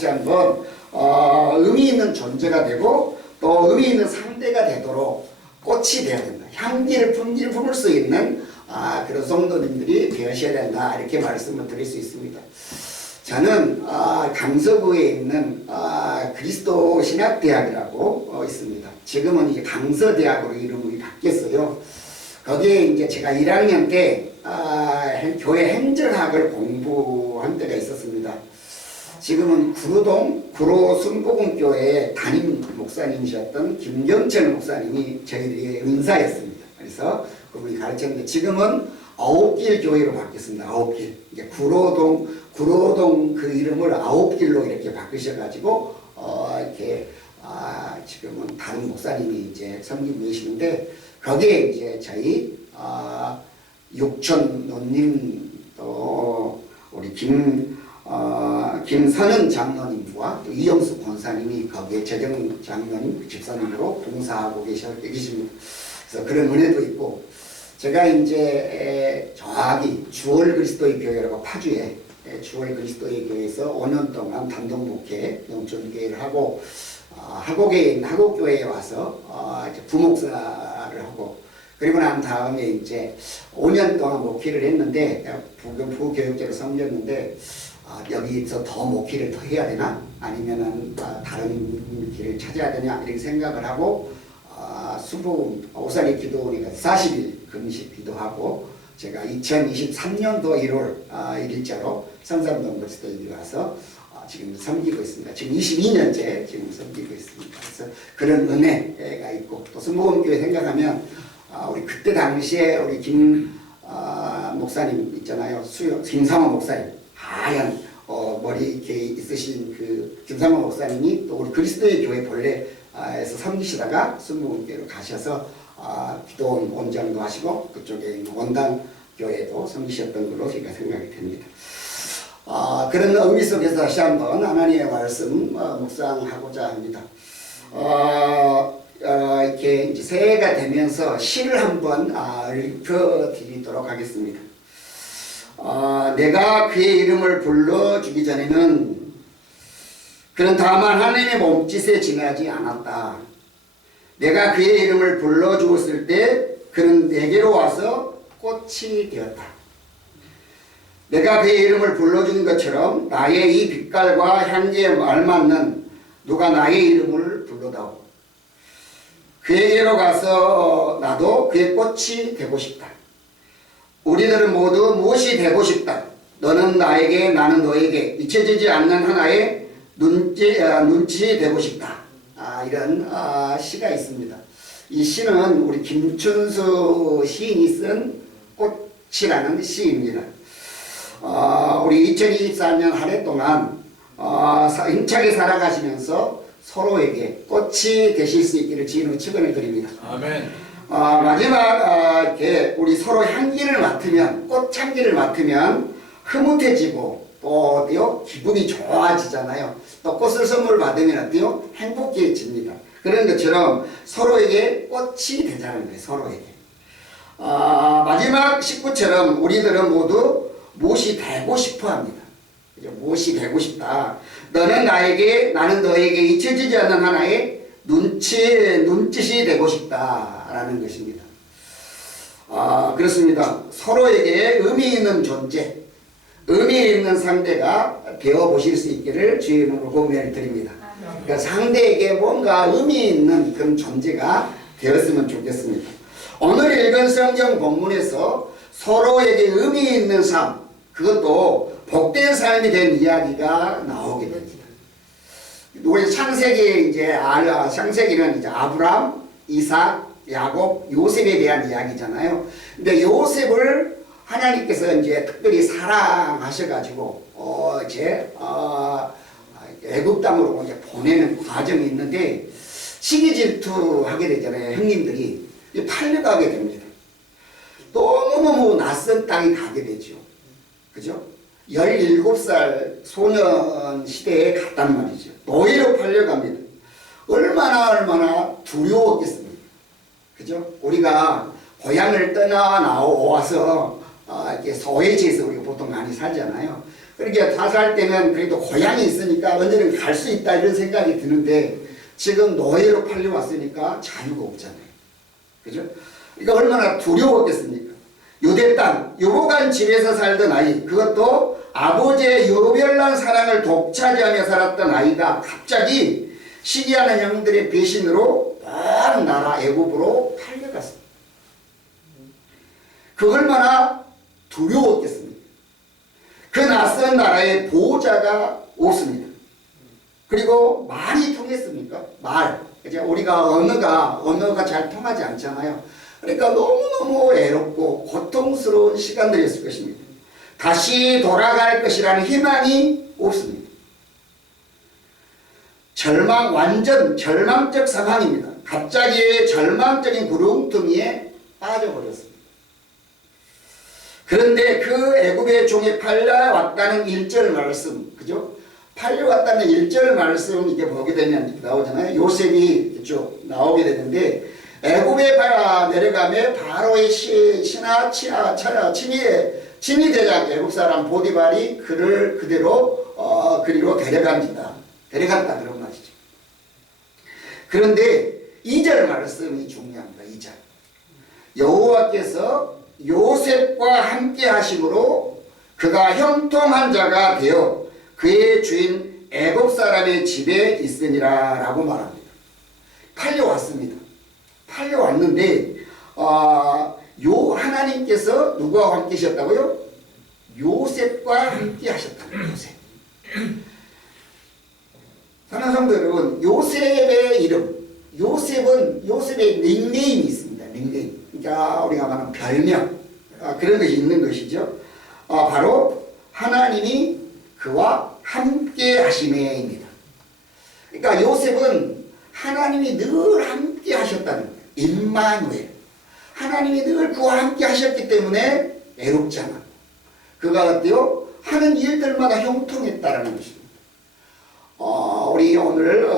다시 한번 의미 있는 존재가 되고 또 의미 있는 상대가 되도록 꽃이 되어야 된다. 향기를 품기를 품을 수 있는 그런 성도님들이 되어셔야 된다. 이렇게 말씀을 드릴 수 있습니다. 저는 강서구에 있는 그리스도 신학대학이라고 있습니다. 지금은 이제 강서대학으로 이름이 바뀌었어요. 거기에 이제 제가 1학년 때 교회 행정학을 공부한 때가 있었습니다. 지금은 구로 순복음교회 담임 목사님이셨던 김경철 목사님이 저희들의 은사였습니다. 그래서 그분이 가르쳤는데 지금은 아홉길 교회로 바뀌었습니다. 아홉길. 이제 구로동 그 이름을 아홉길로 이렇게 바꾸셔가지고 이렇게 지금은 다른 목사님이 이제 섬기고 계시는데 거기에 이제 저희 육촌노님 또 우리 김선은 장로님과 또 이영수 권사님이 거기에 재정 장로님 집사님으로 봉사하고 계십니다. 그래서 그런 은혜도 있고 제가 이제 저기 주월 그리스도의 교회라고 파주에 주월 그리스도의 교회에서 5년 동안 단독 목회 농촌교회를 하고 하곡에 있는 하곡교회에 와서 이제 부목사를 하고 그리고 난 다음에 이제 5년 동안 목회를 했는데 부교육자로 섬겼는데 여기서 더 목회를 더 해야 되나 아니면은 다른 길을 찾아야 되냐 이렇게 생각을 하고 수부 오산리 기도원에 40일 금식 기도하고 제가 2023년도 1월 1일자로 성산동 그리스도인에 와서 지금 섬기고 있습니다. 지금 22년째 지금 섬기고 있습니다. 그래서 그런 은혜가 있고 또 순복음교회 생각하면 우리 그때 당시에 우리 김 목사님 있잖아요. 김상원 목사님 하얀 머리 이렇게 있으신 그 김상원 목사님이 또 우리 그리스도의 교회 본래에서 섬기시다가 순복음교회로 가셔서 기도원 원장도 하시고 그쪽에 있는 원당 교회도 섬기셨던 걸로 제가 생각이 됩니다. 그런 의미 속에서 다시 한번 하나님의 말씀 묵상하고자 합니다. 이렇게 이제 새해가 되면서 시를 한번 읽어드리도록 하겠습니다. 내가 그의 이름을 불러주기 전에는 그는 다만 하나님의 몸짓에 지나지 않았다. 내가 그의 이름을 불러주었을 때 그는 내게로 와서 꽃이 되었다. 내가 그의 이름을 불러준 것처럼 나의 이 빛깔과 향기에 알맞는 누가 나의 이름을 불러다오. 그에게로 가서 나도 그의 꽃이 되고 싶다. 우리들은 모두 무엇이 되고 싶다. 너는 나에게 나는 너에게 잊혀지지 않는 하나의 눈치 되고 싶다. 이런 시가 있습니다. 이 시는 우리 김춘수 시인이 쓴 꽃이라는 시입니다. 우리 2024년 한 해 동안 힘차게 살아가시면서 서로에게 꽃이 되실 수 있기를 주님으로 축원을 드립니다. 아멘. 마지막 이렇게 우리 서로 향기를 맡으면 꽃향기를 맡으면 흐뭇해지고 또 어때요? 기분이 좋아지잖아요. 또 꽃을 선물 받으면 어때요? 행복해집니다. 그런 것처럼 서로에게 꽃이 되자는 거예요. 서로에게. 마지막 식구처럼 우리들은 모두 무엇이 되고 싶어 합니다. 그죠? 무엇이 되고 싶다. 너는 나에게 나는 너에게 잊혀지지 않는 하나의 눈짓이 되고 싶다라는 것입니다. 그렇습니다. 서로에게 의미 있는 존재, 의미 있는 상대가 되어보실 수 있기를 주의 이름으로 권면을 드립니다. 그러니까 상대에게 뭔가 의미 있는 그런 존재가 되었으면 좋겠습니다. 오늘 읽은 성경 본문에서 서로에게 의미 있는 삶, 그것도 복된 삶이 된 이야기가 나오게 됩니다. 우리 창세기 창세기는 이제 아브람, 이삭, 야곱, 요셉에 대한 이야기잖아요. 근데 요셉을 하나님께서 이제 특별히 사랑하셔가지고 애굽 땅으로 이제 보내는 과정이 있는데 시기 질투하게 되잖아요. 형님들이 팔려가게 됩니다. 너무너무 낯선 땅에 가게 되죠. 그죠? 17살 소년 시대에 갔단 말이죠. 노예로 팔려갑니다. 얼마나 두려웠겠습니까? 그죠? 우리가 고향을 떠나 나와서 이렇게 소외지에서 우리가 보통 많이 살잖아요. 그렇게 다 살 때는 그래도 고향이 있으니까 언제는 갈 수 있다 이런 생각이 드는데 지금 노예로 팔려왔으니까 자유가 없잖아요. 그죠? 그러니까 얼마나 두려웠겠습니까? 유대 땅, 유복한 집에서 살던 아이, 그것도 아버지의 유별난 사랑을 독차지하며 살았던 아이가 갑자기 시기하는 형들의 배신으로 먼 나라 애굽으로 팔려갔습니다. 그 얼마나 두려웠겠습니까? 그 낯선 나라에 보호자가 없습니다. 그리고 말이 통했습니까? 말. 이제 우리가 언어가 잘 통하지 않잖아요. 그러니까 너무너무 외롭고 고통스러운 시간들이었을 것입니다. 다시 돌아갈 것이라는 희망이 없습니다. 완전 절망적 상황입니다. 갑자기 절망적인 구렁텅이에 빠져버렸습니다. 그런데 그 애굽의 종이 팔려왔다는 1절 말씀, 그죠? 팔려왔다는 1절 말씀 이렇게 보게 되면 이렇게 나오잖아요. 요셉이 쭉 나오게 되는데 애굽에 내려가며 바로의 친위 대장 애굽 사람 보디발이 그를 그대로 그리로 데려갔다 그런 말이죠. 그런데 2절 말씀이 중요합니다. 2절 여호와께서 요셉과 함께 하심으로 그가 형통한 자가 되어 그의 주인 애굽 사람의 집에 있으니라 라고 말합니다. 팔려왔습니다. 팔려왔는데 하나님께서 누구와 함께 하셨다고요? 요셉과 함께 하셨다는 요셉. 사랑하는 성도 여러분, 요셉의 이름, 요셉의 닉네임이 있습니다. 닉네임. 그러니까 우리가 말하는 별명, 그런 것이 있는 것이죠. 바로 하나님이 그와 함께 하심에입니다. 그러니까 요셉은 하나님이 늘 함께 하셨다는 거예요. 임마누엘. 하나님이 늘 그와 함께 하셨기 때문에 애롭지 않아. 그가 어때요? 하는 일들마다 형통했다라는 것입니다. 우리 오늘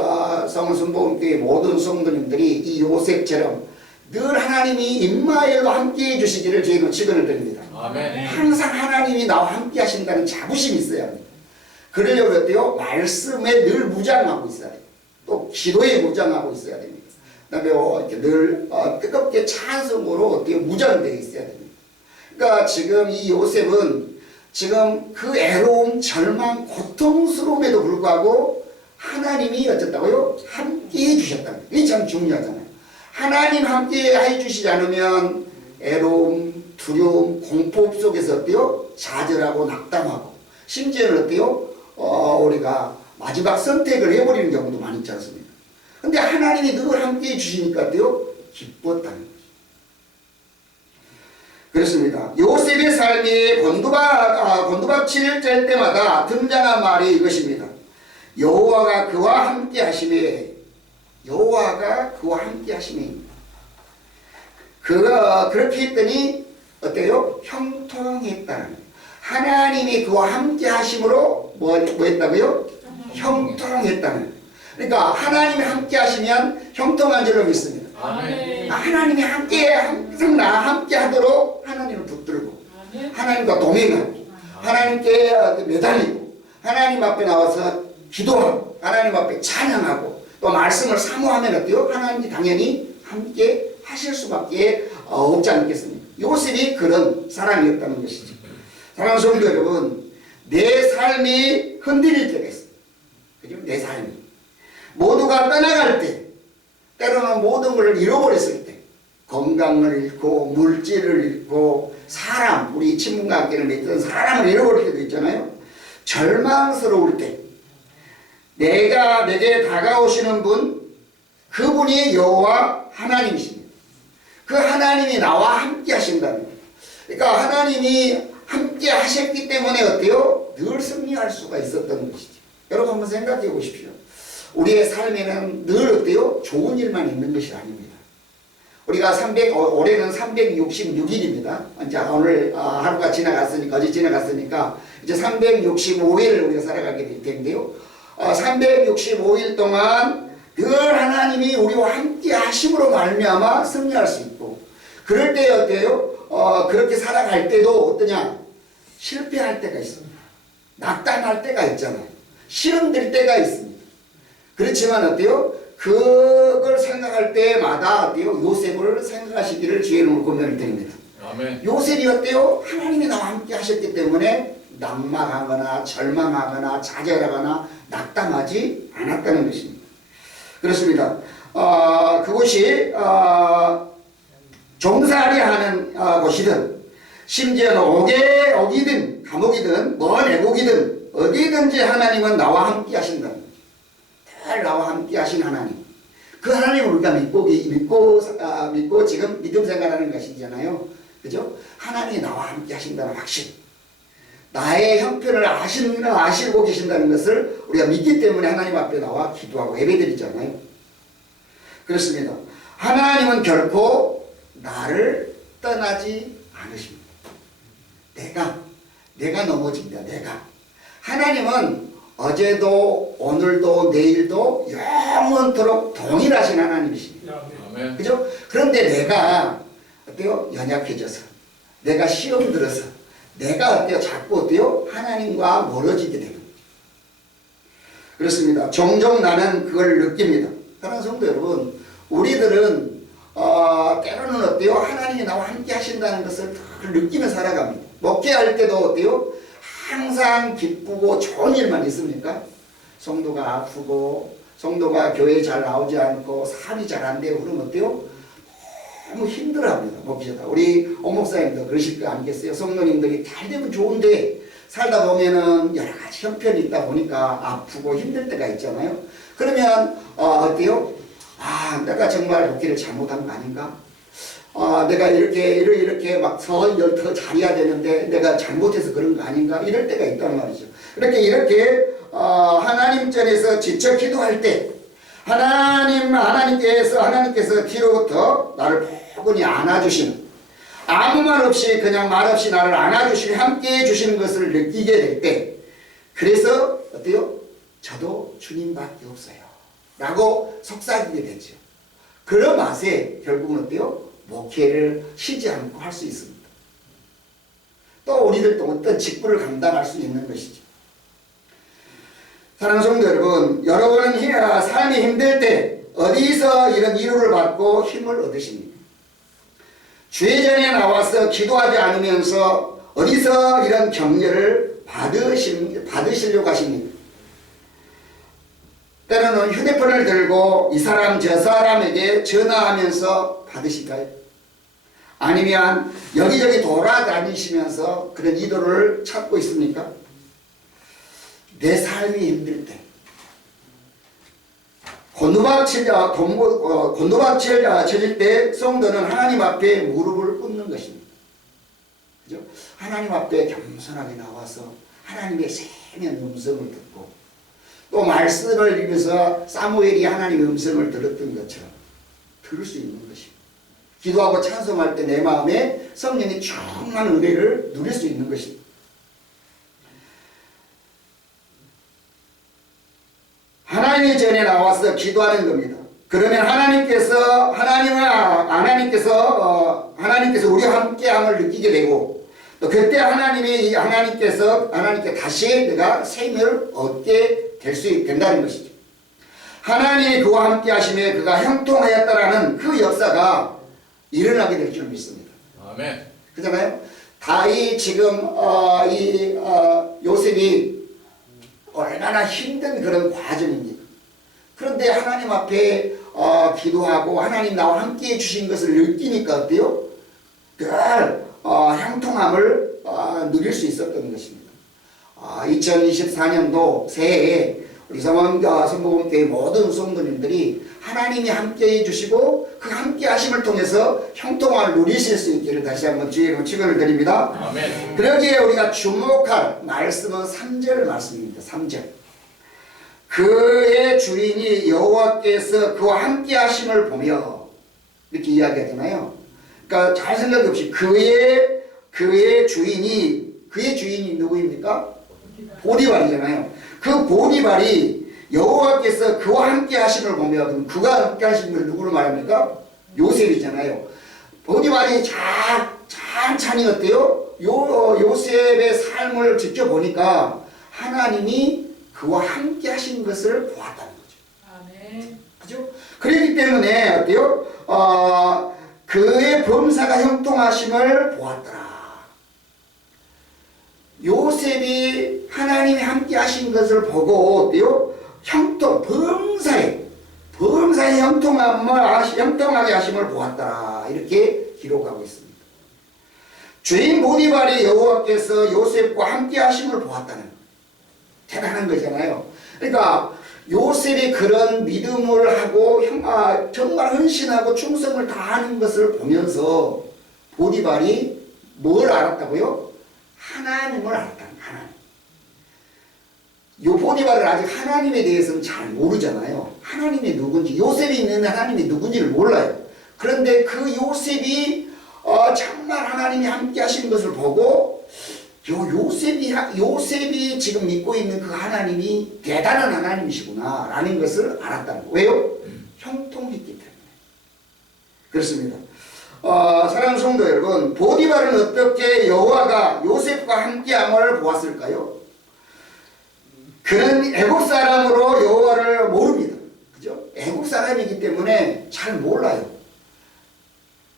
성순복음교회 모든 성도님들이 이 요셉처럼 늘 하나님이 임마엘로 함께 해주시기를 저희는 축원을 드립니다. 아멘. 항상 하나님이 나와 함께 하신다는 자부심이 있어야 합니다. 그러려고 어때요? 말씀에 늘 무장하고 있어야 돼요. 또 기도에 무장하고 있어야 됩니다. 그다음에 이렇게 늘 뜨겁게 찬송으로 어때요? 무장되어 있어야 됩니다. 그러니까 지금 이 요셉은 지금 그 애로움, 절망, 고통스러움에도 불구하고 하나님이 어쨌다고요? 함께 해주셨다는 거예요. 이게 참 중요하잖아요. 하나님 함께 해주시지 않으면 애로움, 두려움, 공포 속에서 어때요? 좌절하고 낙담하고 심지어는 어때요? 우리가 마지막 선택을 해버리는 경우도 많이 있지 않습니까? 근데 하나님이 늘 함께 해주시니까 어때요? 기뻤다는 거죠. 그렇습니다. 요셉의 삶이 곤두박질을 짤 때마다 등장한 말이 이것입니다. 여호와가 그와 함께 하심에, 여호와가 그와 함께 하심에. 그가 그렇게 했더니 어때요? 형통했다는 거예요. 하나님이 그와 함께 하심으로 뭐 했다고요? 형통했다는 거예요. 그러니까 하나님이 함께 하시면 형통한 줄로 믿습니다. 아멘. 하나님이 항상 나와 함께 하도록 하나님을 붙들고 하나님과 동행하고 하나님께 매달리고 하나님 앞에 나와서 기도하고 하나님 앞에 찬양하고 또 말씀을 사모하면 어때요? 하나님이 당연히 함께 하실 수밖에 없지 않겠습니까? 요셉이 그런 사람이었다는 것이죠. 사랑하는 성도 여러분, 내 삶이 흔들릴 때가 있어요. 그죠? 내 삶이. 모두가 떠나갈 때, 때로는 모든 걸 잃어버렸을 때, 건강을 잃고, 물질을 잃고, 사람, 우리 친분과 관계를 맺던 사람을 잃어버릴 때도 있잖아요. 절망스러울 때, 내게 다가오시는 분, 그분이 여호와 하나님이십니다. 그 하나님이 나와 함께 하신다는 거예요. 그러니까 하나님이 함께 하셨기 때문에 어때요? 늘 승리할 수가 있었던 것이죠. 여러분 한번 생각해 보십시오. 우리의 삶에는 늘 어때요? 좋은 일만 있는 것이 아닙니다. 우리가 올해는 366일입니다. 이제 오늘 하루가 지나갔으니까, 어제 지나갔으니까 이제 365일 우리가 살아가게 될 텐데요. 365일 동안 늘 하나님이 우리와 함께 하심으로 말미암아 승리할 수 있고, 그럴 때 어때요? 그렇게 살아갈 때도 어떠냐? 실패할 때가 있습니다. 낙담할 때가 있잖아요. 시험될 때가 있습니다. 그렇지만 어때요? 그걸 생각할 때마다 어때요? 요셉을 생각하시기를 주의 이름으로 권면을 드립니다. 아멘. 요셉이 어때요? 하나님이 나와 함께 하셨기 때문에 낙망하거나 절망하거나 좌절하거나 낙담하지 않았다는 것입니다. 그렇습니다. 그곳이 종살이 하는 곳이든 심지어는 옥이든 감옥이든 먼 애국이든 어디든지 하나님은 나와 함께 하신다. 늘 나와 함께 하신 하나님. 그 하나님을 우리가 믿고 지금 믿음 생활하는 것이잖아요. 그죠? 하나님이 나와 함께 하신다는 확신. 나의 형편을 아시고 계신다는 것을 우리가 믿기 때문에 하나님 앞에 나와 기도하고 예배드리잖아요. 그렇습니다. 하나님은 결코 나를 떠나지 않으십니다. 내가 넘어집니다. 하나님은 어제도 오늘도 내일도 영원토록 동일하신 하나님이십니다. 아멘. 그죠? 그런데 내가 어때요? 연약해져서 내가 시험 들어서 내가 어때요? 자꾸 어때요? 하나님과 멀어지게 되는 거죠. 그렇습니다. 종종 나는 그걸 느낍니다. 사랑하는 성도 여러분, 우리들은 때로는 어때요? 하나님이 나와 함께 하신다는 것을 느끼며 살아갑니다. 목회할 때도 어때요? 항상 기쁘고 좋은 일만 있습니까? 성도가 아프고 성도가 교회에 잘 나오지 않고 삶이 잘 안 되고 그러면 어때요? 너무 힘들어합니다. 목회자다. 우리 옥목사님도 그러실 거 아니겠어요? 성도님들이 잘 되면 좋은데 살다 보면은 여러 가지 형편이 있다 보니까 아프고 힘들 때가 있잖아요. 그러면 어때요? 내가 정말 목회를 잘못한 거 아닌가? 내가 이렇게 막 더 잘해야 되는데 내가 잘못해서 그런 거 아닌가? 이럴 때가 있단 말이죠. 이렇게 하나님 전에서 지쳐 기도할 때 하나님께서 뒤로부터 나를 포근히 안아주시는, 아무 말 없이 그냥 말 없이 나를 안아주시고 함께해 주시는 것을 느끼게 될 때, 그래서 어때요? 저도 주님밖에 없어요 라고 속삭이게 되죠. 그런 맛에 결국은 어때요? 목회를 쉬지 않고 할 수 있습니다. 또 우리들도 어떤 직분을 감당할 수 있는 것이죠. 사랑하는 성도 여러분, 여러분은 삶이 힘들 때 어디서 이런 위로를 받고 힘을 얻으십니까? 주의 전에 나와서 기도하지 않으면서 어디서 이런 격려를 받으시려고 하십니까? 때로는 휴대폰을 들고 이 사람 저 사람에게 전화하면서 받으실까요? 아니면 여기저기 돌아다니시면서 그런 위로를 찾고 있습니까? 내 삶이 힘들 때 곤두박질 쳐질 때 성도는 하나님 앞에 무릎을 꿇는 것입니다. 그죠? 하나님 앞에 겸손하게 나와서 하나님의 세미한 음성을 듣고 또 말씀을 읽으면서 사무엘이 하나님의 음성을 들었던 것처럼 들을 수 있는 것입니다. 기도하고 찬송할 때 내 마음에 성령의 충만한 은혜를 누릴 수 있는 것입니다. 하나님 전에 나와서 기도하는 겁니다. 그러면 하나님께서 우리와 함께함을 느끼게 되고 또 그때 하나님께 다시 내가 생명을 얻게 된다는 것이죠. 하나님이 그와 함께 하심에 그가 형통하였다라는 그 역사가 일어나게 될 줄 믿습니다. 아멘. 그렇잖아요. 지금 요셉이 얼마나 힘든 그런 과정입니다. 그런데 하나님 앞에 기도하고 하나님 나와 함께 해주신 것을 느끼니까 어때요? 늘 형통함을 누릴 수 있었던 것입니다. 2024년도 새해에 우리 성복음교회 모든 성도님들이 하나님이 함께 해주시고 그 함께 하심을 통해서 형통함을 누리실 수 있기를 다시 한번 주의 축원을 드립니다. 아멘. 그러기에 우리가 주목할 말씀은 3절 말씀입니다. 3절. 그의 주인이 여호와께서 그와 함께 하심을 보며 이렇게 이야기하잖아요. 그러니까 잘 생각 없이 그의 주인이 누구입니까? 보디발이잖아요. 그 보디발이 여호와께서 그와 함께 하심을 보며, 그럼 그가 함께 하신 걸 누구로 말합니까? 요셉이잖아요. 보디발이 찬찬히 어때요? 요셉의 삶을 지켜보니까 하나님이 그와 함께 하신 것을 보았다는 거죠. 아멘. 그죠? 그렇기 때문에 어때요? 그의 범사가 형통하심을 보았더라. 요셉이 하나님이 함께 하신 것을 보고 어때요? 범사에 형통하게 하심을 보았더라. 이렇게 기록하고 있습니다. 주인 보디발이 여호와께서 요셉과 함께 하심을 보았다는 거예요. 대단한 거잖아요. 그러니까 요셉이 그런 믿음을 하고 정말 헌신하고 충성을 다하는 것을 보면서 보디발이 뭘 알았다고요? 하나님을 알았다는 거예요. 하나님. 요 보디발은 아직 하나님에 대해서는 잘 모르잖아요. 하나님이 누군지, 요셉이 있는 하나님이 누군지를 몰라요. 그런데 그 요셉이 정말 하나님이 함께 하시는 것을 보고 요셉이 지금 믿고 있는 그 하나님이 대단한 하나님이시구나 라는 것을 알았다는 거예요. 왜요? 형통했기 때문에. 그렇습니다. 사랑하는 성도 여러분, 보디발은 어떻게 여호와가 요셉과 함께함을 보았을까요? 그는 애국 사람으로 여호와를 모릅니다. 그죠? 애국 사람이기 때문에 잘 몰라요.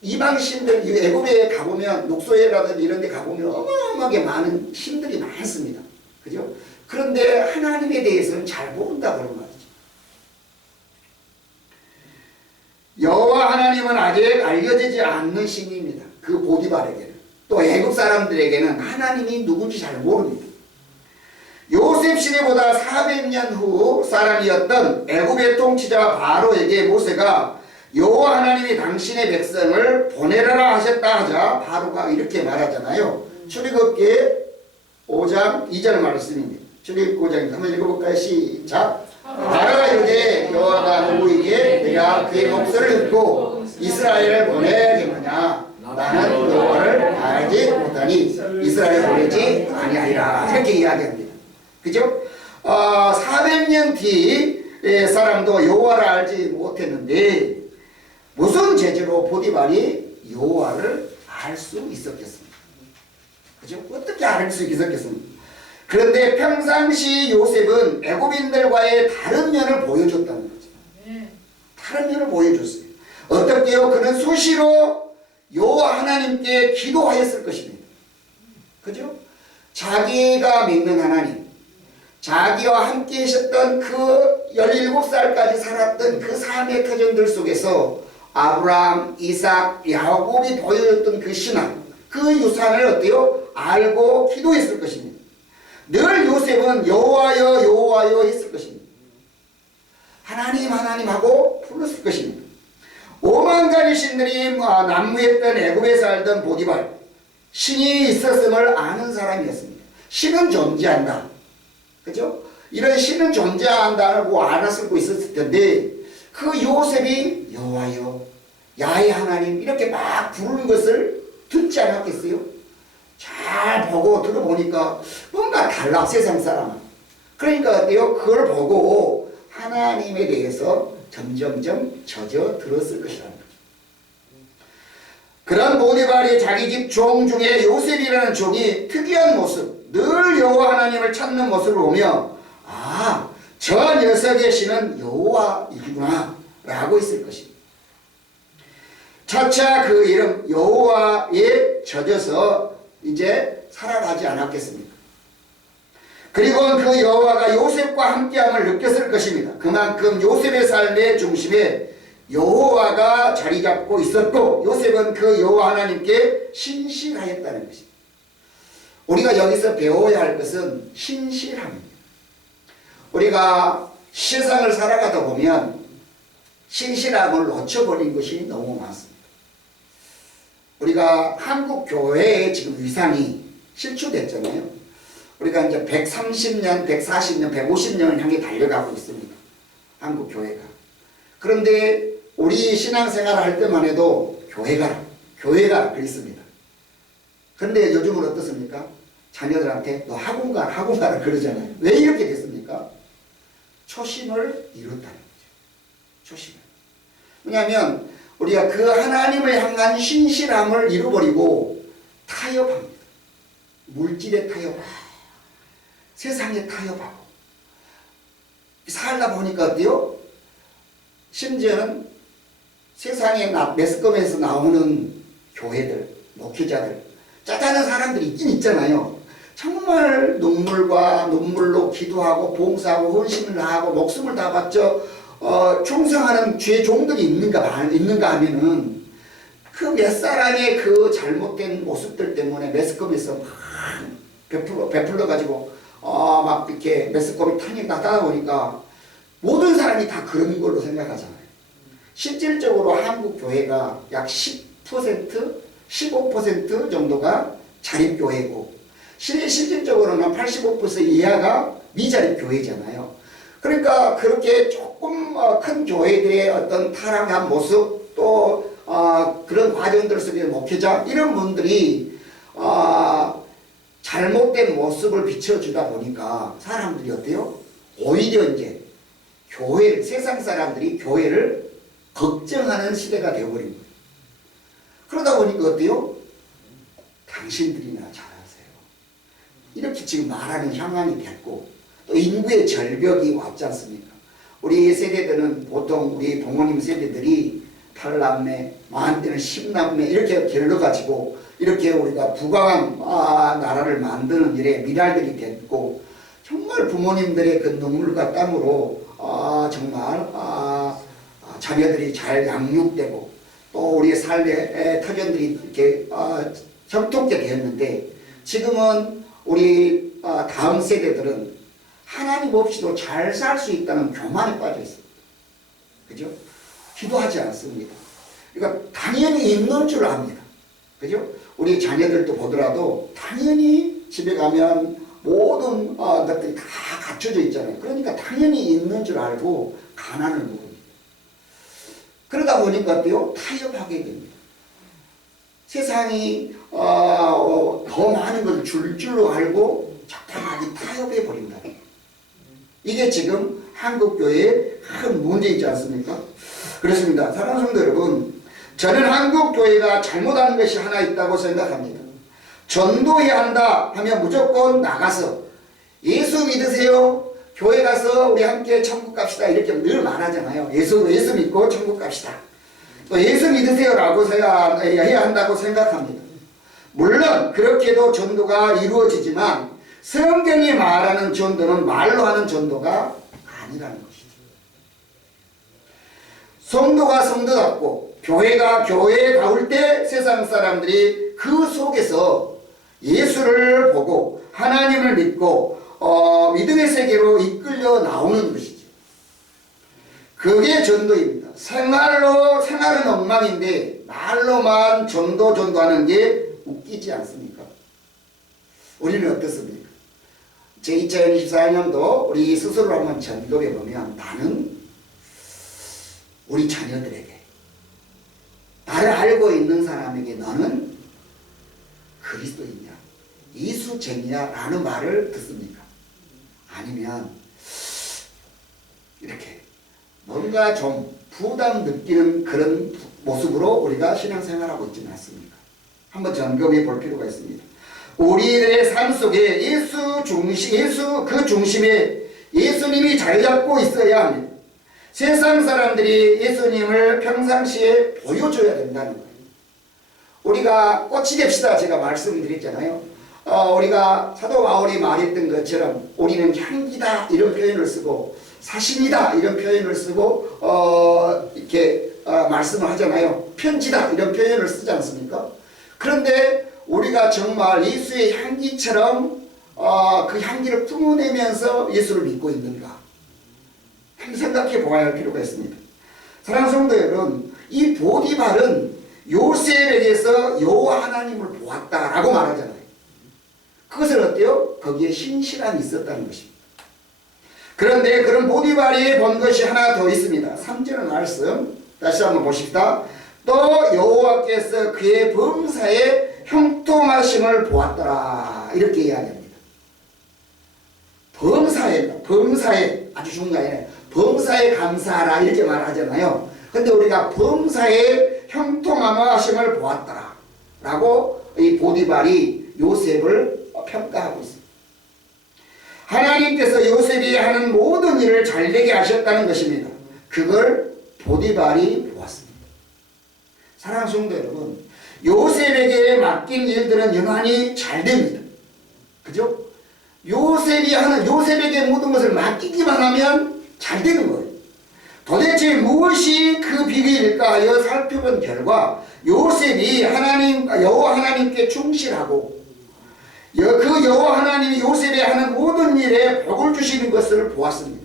이방 신들, 애굽에 가보면, 녹소해라든지 이런 데 가보면 어마어마하게 많은 신들이 많습니다. 그죠? 그런데 하나님에 대해서는 잘 모른다 그런 말이죠. 여호와 하나님은 아직 알려지지 않는 신입니다. 그 보디발에게는. 또 애굽 사람들에게는 하나님이 누군지 잘 모릅니다. 요셉 시대보다 400년 후 사람이었던 애굽의 통치자 바로에게 모세가 여호와 하나님이 당신의 백성을 보내라 하셨다 하자 바로가 이렇게 말하잖아요. 출애굽기 5장 2절 말씀입니다. 출애굽기 5장 한번 읽어볼까요? 시작. 바로가 이르되 여호와가 누구에게 내가 그의 목소리를 듣고 이스라엘을 보내겠느냐 나는 여호와를 알지 못하니 이스라엘을 보내지 아니하리라 이렇게 이야기합니다. 그죠? 400년 뒤 사람도 여호와를 알지 못했는데 무슨 재주로 보디발이 여호와를 알 수 있었겠습니까? 그죠? 어떻게 알 수 있었겠습니까? 그런데 평상시 요셉은 애굽인들과의 다른 면을 보여줬다는 거죠. 다른 면을 보여줬어요. 어떻게요? 그는 수시로 여호와 하나님께 기도하였을 것입니다. 그죠? 자기가 믿는 하나님, 자기와 함께 계셨던 그 17살까지 살았던 그 삶의 터전들 속에서 아브라함, 이삭, 야곱이 보여줬던 그 신앙, 그 유산을 어때요? 알고 기도했을 것입니다. 늘 요셉은 여호와여 여호와여 했을 것입니다. 하나님 하나님 하고 불렀을 것입니다. 5만 가지 신들이 난무했던 애굽에 살던 보디발, 신이 있었음을 아는 사람이었습니다. 신은 존재한다. 그죠? 이런 신은 존재한다고 알았고 있었을 텐데 그 요셉이 여호와여 야훼 하나님 이렇게 막 부르는 것을 듣지 않았겠어요? 잘 보고 들어보니까 뭔가 달라 세상 사람은. 그러니까 어때요? 그걸 보고 하나님에 대해서 점점점 젖어 들었을 것이라는 거죠. 그런 보디발이 자기 집 종 중에 요셉이라는 종이 특이한 모습, 늘 여호와 하나님을 찾는 모습을 보며 저 녀석의 신은 여호와이구나 라고 했을 것입니다. 차차 그 이름 여호와에 젖어서 이제 살아가지 않았겠습니까? 그리고 그 여호와가 요셉과 함께함을 느꼈을 것입니다. 그만큼 요셉의 삶의 중심에 여호와가 자리 잡고 있었고 요셉은 그 여호와 하나님께 신실하였다는 것입니다. 우리가 여기서 배워야 할 것은 신실함입니다. 우리가 세상을 살아가다 보면 신실함을 놓쳐버린 것이 너무 많습니다. 우리가 한국 교회의 지금 위상이 실추됐잖아요. 우리가 이제 130년, 140년, 150년을 향해 달려가고 있습니다. 한국 교회가. 그런데 우리 신앙생활을 할 때만 해도 교회가 그랬습니다. 그런데 요즘은 어떻습니까? 자녀들한테 너 학원 가라 그러잖아요. 왜 이렇게 됐습니까? 초심을 잃었다는 거죠. 초심을. 왜냐하면 우리가 그 하나님을 향한 신실함을 잃어버리고 타협합니다. 물질에 타협. 세상에 타협하고 살다 보니까 어때요? 심지어는 세상에 매스컴에서 나오는 교회들, 목회자들, 짜잘한 사람들이 있긴 있잖아요. 정말 눈물로 기도하고 봉사하고 헌신을 하고 목숨을 다 바쳐 충성하는 주의 종들이 있는가 하면은 그 몇 사람의 그 잘못된 모습들 때문에 매스컴에서 막 베풀러 가지고 막 이렇게 매스컴이 탄핵 나다 보니까 모든 사람이 다 그런 걸로 생각하잖아요. 실질적으로 한국 교회가 약 10%, 15% 정도가 자립교회고 실질적으로는 85% 이하가 미자립교회잖아요. 그러니까 그렇게 조금 큰 교회들의 어떤 타락한 모습 또 그런 과정들 속에 목회자 이런 분들이 잘못된 모습을 비춰주다 보니까 사람들이 어때요? 오히려 이제 세상 사람들이 교회를 걱정하는 시대가 되어버린 거예요. 그러다 보니까 어때요? 당신들이나 잘하세요. 이렇게 지금 말하는 상황이 됐고 또 인구의 절벽이 왔지 않습니까? 우리 세대들은 보통 우리 부모님 세대들이 8남매, 많은 10남매 이렇게 길러가지고 이렇게 우리가 부강한 나라를 만드는 일에 미랄들이 됐고 정말 부모님들의 그 눈물과 땀으로 정말 자녀들이 잘 양육되고 또 우리의 삶의 터전들이 이렇게 형통케 되었는데 지금은 우리 다음 세대들은 하나님 없이도 잘 살 수 있다는 교만에 빠져 있습니다. 그죠? 기도하지 않습니다. 그러니까 당연히 있는 줄 압니다. 그죠? 우리 자녀들도 보더라도 당연히 집에 가면 모든 것들이 다 갖춰져 있잖아요. 그러니까 당연히 있는 줄 알고 가난을 모릅니다. 그러다 보니까 어때요? 타협하게 됩니다. 세상이 더 많은 걸 줄 줄로 알고 적당하게 타협해 버린다. 이게 지금 한국교회의 큰 문제이지 않습니까? 그렇습니다. 사랑하는 성도 여러분, 저는 한국교회가 잘못하는 것이 하나 있다고 생각합니다. 전도해야 한다 하면 무조건 나가서 예수 믿으세요? 교회 가서 우리 함께 천국 갑시다 이렇게 늘 말하잖아요. 예수 믿고 천국 갑시다. 또 예수 믿으세요 라고 해야 한다고 생각합니다. 물론 그렇게도 전도가 이루어지지만 성경이 말하는 전도는 말로 하는 전도가 아니라는 것이죠. 성도가 성도답고 교회가 교회다울 때 세상 사람들이 그 속에서 예수를 보고 하나님을 믿고 믿음의 세계로 이끌려 나오는 것이죠. 그게 전도입니다. 생활은 엉망인데 말로만 전도하는 게 웃기지 않습니까? 우리는 어떻습니까? 제 2024년도 우리 스스로 한번 점검해 보면 나는 우리 자녀들에게 나를 알고 있는 사람에게 너는 그리스도이냐 예수쟁이냐 라는 말을 듣습니까? 아니면 이렇게 뭔가 좀 부담 느끼는 그런 모습으로 우리가 신앙생활하고 있지는 않습니까? 한번 점검해 볼 필요가 있습니다. 우리들의 삶 속에 예수 그 중심에 예수님이 자리 잡고 있어야 합니다. 세상 사람들이 예수님을 평상시에 보여줘야 된다는 거예요. 우리가 꽃이 됩시다 제가 말씀드렸잖아요. 우리가 사도 바울이 말했던 것처럼 우리는 향기다 이런 표현을 쓰고 사신이다 이런 표현을 쓰고 이렇게 말씀을 하잖아요. 편지다 이런 표현을 쓰지 않습니까? 그런데 우리가 정말 예수의 향기처럼 그 향기를 뿜어내면서 예수를 믿고 있는가? 한번 생각해 보아야 할 필요가 있습니다. 사랑하는 성도 여러분, 이 보디발은 요셉에게서 여호와 하나님을 보았다라고 말하잖아요. 그것은 어때요? 거기에 신실함이 있었다는 것입니다. 그런데 그런 보디발이 본 것이 하나 더 있습니다. 3절 말씀 다시 한번 보십시다. 또 여호와께서 그의 범사에 형통하심을 보았더라 이렇게 이야기합니다. 범사에 아주 중요해. 범사에 감사하라 이렇게 말하잖아요. 근데 우리가 범사에 형통하심을 보았더라 라고 이 보디발이 요셉을 평가하고 있습니다. 하나님께서 요셉이 하는 모든 일을 잘되게 하셨다는 것입니다. 그걸 보디발이 보았습니다. 사랑하는 성도 여러분, 요셉에게 맡긴 일들은 영원히 잘 됩니다. 그죠? 요셉에게 모든 것을 맡기기만 하면 잘 되는 거예요. 도대체 무엇이 그 비밀일까 하여 살펴본 결과 요셉이 여호와 하나님께 충실하고 그 여호와 하나님이 요셉에 하는 모든 일에 복을 주시는 것을 보았습니다.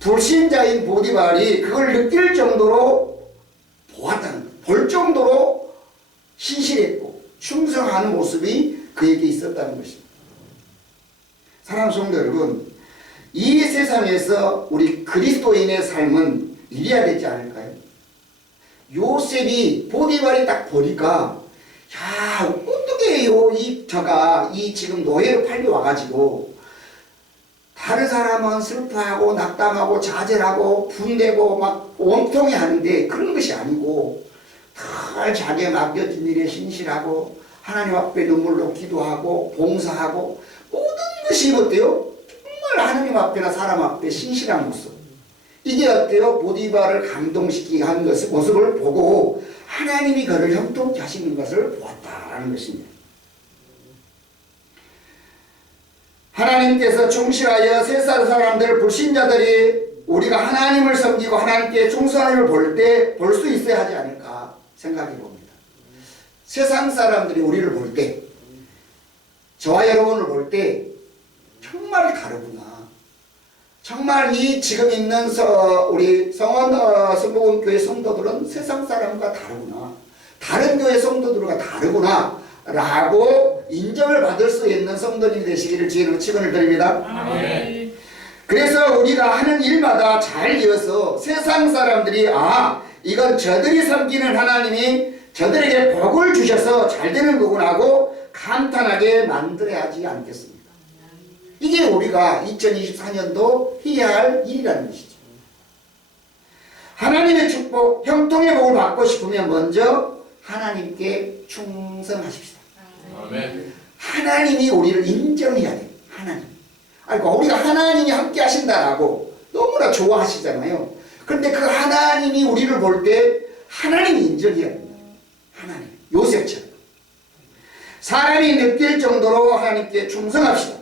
불신자인 보디발이 그걸 느낄 정도로 보았다는 거예요. 볼 정도로 신실했고 충성하는 모습이 그에게 있었다는 것입니다. 사랑하는 성도 여러분, 이 세상에서 우리 그리스도인의 삶은 이래야 되지 않을까요? 요셉이 보디발이 딱 보니까 야, 어떻게 이 지금 노예로 팔려와가지고 다른 사람은 슬퍼하고 낙담하고 좌절하고 분되고 막 원통해 하는데 그런 것이 아니고 늘 자기에 맡겨진 일에 신실하고 하나님 앞에 눈물로 기도하고 봉사하고 모든 것이 어때요? 정말 하나님 앞에나 사람 앞에 신실한 모습. 이게 어때요? 보디발을 감동시키게 한 모습을 보고 하나님이 그를 형통케 하시는 것을 보았다라는 것입니다. 하나님께서 충실하여 세상 사람들, 불신자들이 우리가 하나님을 섬기고 하나님께 충성함을 볼 수 있어야 하지 않을까 생각해 봅니다. 세상 사람들이 우리를 볼 때, 저와 여러분을 볼 때 정말 다르구나. 정말 이 지금 있는 우리 성원 성복음교회 성도들은 세상 사람과 다르구나. 다른 교회 성도들과 다르구나. 라고 인정을 받을 수 있는 성도님이 되시기를 주의로 축원을 드립니다. 아멘. 그래서 우리가 하는 일마다 잘 이어서 세상 사람들이 이건 저들이 섬기는 하나님이 저들에게 복을 주셔서 잘 되는 거구나 하고 감탄하게 만들어야 하지 않겠습니까? 이게 우리가 2024년도 해야 할 일이라는 것이죠. 하나님의 축복, 형통의 복을 받고 싶으면 먼저 하나님께 충성하십시다. 아멘. 하나님이 우리를 인정해야 돼요. 하나님. 우리가 하나님이 함께 하신다라고 너무나 좋아하시잖아요. 그런데 그 하나님이 우리를 볼 때 하나님이 인정해야 됩니다. 하나님. 요셉처럼. 사람이 느낄 정도로 하나님께 충성합시다.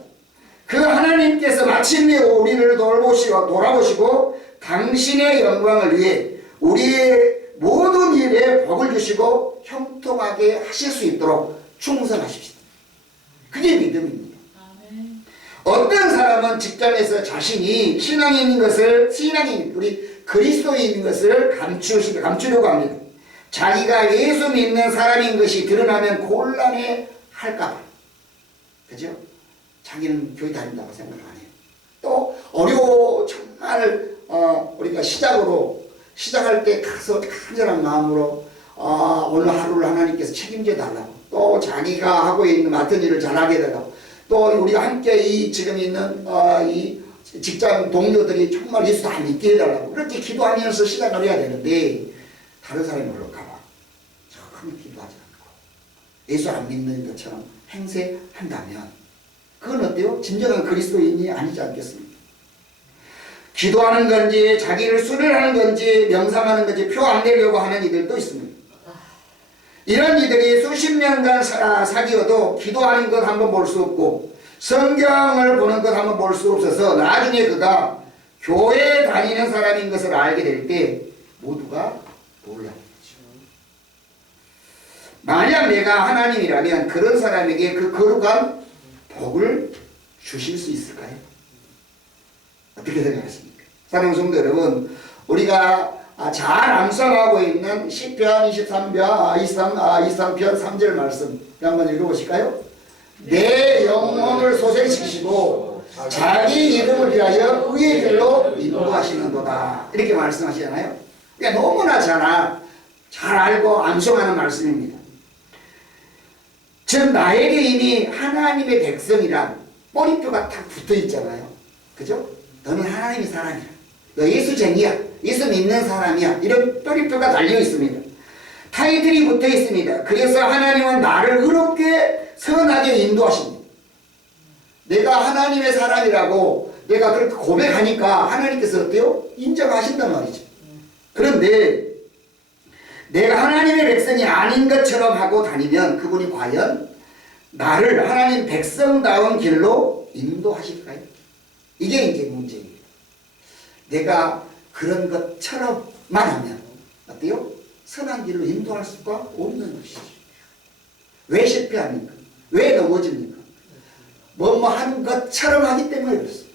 그 하나님께서 마침내 우리를 돌아보시고 당신의 영광을 위해 우리의 모든 일에 복을 주시고 형통하게 하실 수 있도록 충성하십시다. 그게 믿음입니다. 아멘. 어떤 사람은 직장에서 자신이 우리 그리스도인인 것을 감추려고 합니다. 자기가 예수 믿는 사람인 것이 드러나면 곤란해 할까봐. 그죠? 자기는 교회 다닌다고 생각 안 해요. 또 정말 우리가 시작할 때 가서 간절한 마음으로 오늘 하루를 하나님께서 책임져 달라고, 또 자기가 하고 있는 맡은 일을 잘하게 해달라고, 또 우리가 함께 지금 있는 이 직장 동료들이 정말 예수 다 믿게 해달라고 그렇게 기도하면서 시작을 해야 되는데 다른 사람이 올라가봐 전혀 기도하지 않고 예수 안 믿는 것처럼 행세한다면 그건 어때요? 진정한 그리스도인이 아니지 않겠습니까? 기도하는 건지 자기를 수련하는 건지 명상하는 건지 표 안 내려고 하는 이들도 있습니다. 이런 이들이 수십 년간 사귀어도 기도하는 것 한번 볼 수 없고 성경을 보는 것 한번 볼 수 없어서 나중에 그가 교회에 다니는 사람인 것을 알게 될 때 모두가 놀라겠죠. 만약 내가 하나님이라면 그런 사람에게 그 거룩한 복을 주실 수 있을까요? 어떻게 생각하십니까? 사랑하는 성도 여러분, 우리가 잘 암송하고 있는 시편 23편 3절 말씀 한번 읽어보실까요? 내 영혼을 소생시키시고 자기 이름을 위하여 의의 길로 인도하시는도다. 이렇게 말씀하시잖아요. 그러니까 너무나 잘 알고 암송하는 말씀입니다. 즉 나에게 이미 하나님의 백성이란 꼬리표가 딱 붙어 있잖아요. 그죠? 너는 하나님의 사람이야. 너 예수쟁이야. 예수 믿는 사람이야. 이런 꼬리표가 달려 있습니다. 타이틀이 붙어 있습니다. 그래서 하나님은 나를 의롭게 선하게 인도하십니다. 내가 하나님의 사람이라고 내가 그렇게 고백하니까 하나님께서 어때요? 인정하신단 말이죠. 그런데 내가 하나님의 백성이 아닌 것처럼 하고 다니면 그분이 과연 나를 하나님 백성다운 길로 인도하실까요? 이게 이제 문제예요. 내가 그런 것처럼만 하면 어때요? 선한 길로 인도할 수가 없는 것이죠. 왜 실패합니까? 왜 넘어집니까? 뭐 하는 것처럼 하기 때문에 그렇습니다.